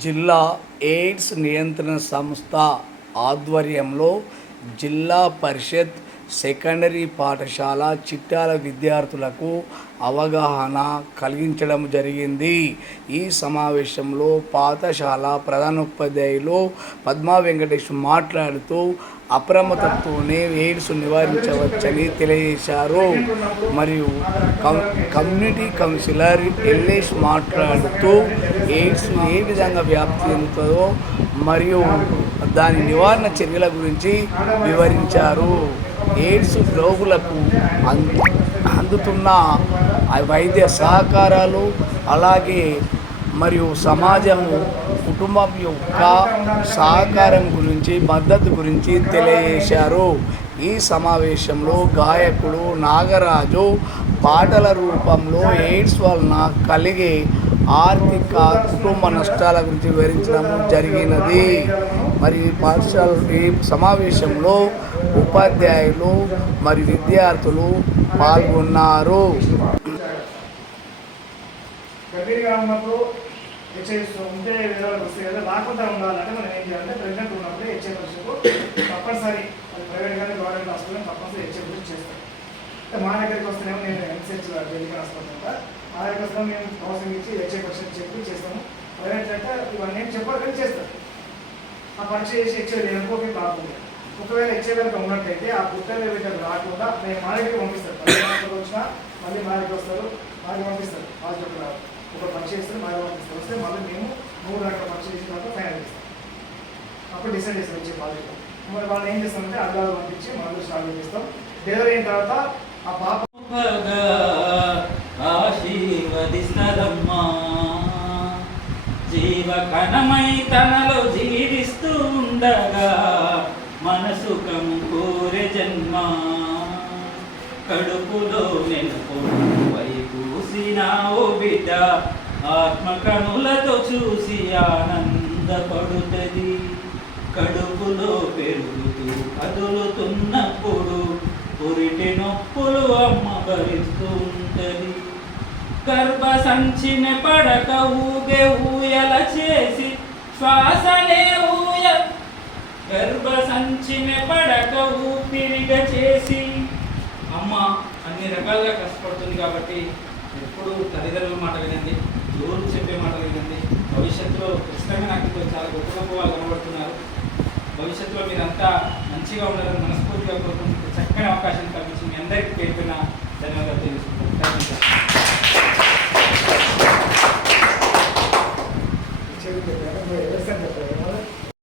జిల్లా ఎయిడ్స్ నియంత్రణ సంస్థ ఆధ్వర్యంలో జిల్లా పరిషత్ సెకండరీ పాఠశాల చిట్టాల విద్యార్థులకు అవగాహన కలిగించడం జరిగింది. ఈ సమావేశంలో పాఠశాల ప్రధానోపాధ్యాయులు పద్మా వెంకటేష్ మాట్లాడుతూ అప్రమత్తతోనే ఎయిడ్స్ నివారించవచ్చని తెలియజేశారు. మరియు కమ్యూనిటీ కౌన్సిలర్ ఎల్లేష్ మాట్లాడుతూ ఎయిడ్స్ ఏ విధంగా వ్యాప్తి చెందుతుందో మరియు దాని నివారణ చర్యల గురించి వివరించారు. ఎయిడ్స్ రోగులకు అందు అందుతున్న వైద్య సహకారాలు అలాగే మరియు సమాజము కుటుంబం యొక్క సహకారం గురించి మద్దతు గురించి తెలియజేశారు. ఈ సమావేశంలో గాయకుడు నాగరాజు పాటల రూపంలో ఎయిడ్స్ వలన కలిగే ఆర్థిక కుటుంబ నష్టాల గురించి వివరించడం జరిగినది. మరి పాఠశాల ఈ సమావేశంలో ఉపాధ్యాయులు మరి విద్యార్థులు పాల్గొన్నారు. గర్భిణిగా ఉన్నప్పుడు హెచ్ఐఎస్ ఉంటే వివరాలు వస్తాయి కదా రాకుండా ఉండాలంటే మనం ఏం చేయాలంటే ప్రెగ్నెంట్ ఉన్నప్పుడు హెచ్ఐ పరీక్షకు తప్పనిసరి అది ప్రైవేట్ కానీ గవర్నమెంట్ హాస్పిటల్ తప్పనిసరి హెచ్ఐ పరీక్ష చేస్తాం మా దగ్గరికి వస్తేనేమో నేను ఎంసెచ్ మెడికల్ హాస్పిటల్ మా దగ్గరికి వస్తే మేము కౌన్సిలింగ్ ఇచ్చి హెచ్ఐ పరీక్ష చెప్పి చేస్తాము. ప్రైవేట్ అంటే ఇవన్నీ ఏం కానీ చేస్తారు. ఆ పరీక్ష చేసి హెచ్ఎల్ లేకపోతే బాగుంది ఒకవేళ హెచ్ఎల్ కనుక ఉన్నట్టయితే ఆ పుట్టల బిడ్డలు రాకుండా నేను మా దగ్గరికి పంపిస్తాను పది హాస్పిటల్ వచ్చినా మళ్ళీ మా దగ్గరికి వస్తారు మాకు పంపిస్తారు. హాస్పిటల్ రావు ఒక పరీక్ష చేస్తారు మాకు పంపిస్తారు. వస్తే మళ్ళీ మేము మూడు గంటల పరీక్ష చేసిన తర్వాత ఫైనల్ చేస్తాం. అప్పుడు డిసైడ్ చేస్తాం వచ్చే బాధ్యత మరి వాళ్ళు ఏం చేస్తామంటే అర్థాలు పంపించి మళ్ళీ స్టార్ట్ చేస్తాం. డెలివరీ అయిన తర్వాత ఆ పాప జీవ కణమై తనలో జీవిస్తూ ఉండగా మనసు కోరె జన్మ. కడుపులో నెలకు వైపూసిన ఓ బిడ్డ ఆత్మకణులతో చూసి ఆనందపడుతుంది. కడుపులో పెరుగుతూ కదులుతున్నప్పుడు పురిటి నొప్పులు అమ్మ భరిస్తూ ఉంటది. గర్భ సంచిన పడక ఊగే ఊ శ్వాసనే ఊయ. గర్భ సంచిన పడక ఊపిరిగ చేసి. అమ్మ అన్ని రకాలుగా కష్టపడుతుంది కాబట్టి ఎప్పుడు తల్లిదండ్రుల మాట వినండి. గురువులు చెప్పే మాట వినండి. భవిష్యత్తులో ఖచ్చితంగా నాకు ఇప్పుడు చాలా గొప్ప గొప్ప వాళ్ళు కనబడుతున్నారు. భవిష్యత్తులో మీరంతా మంచిగా ఉండాలని మనస్ఫూర్తిగా కోరుకుంటూ చక్కని అవకాశం కల్పించి మీ అందరికీ పేరున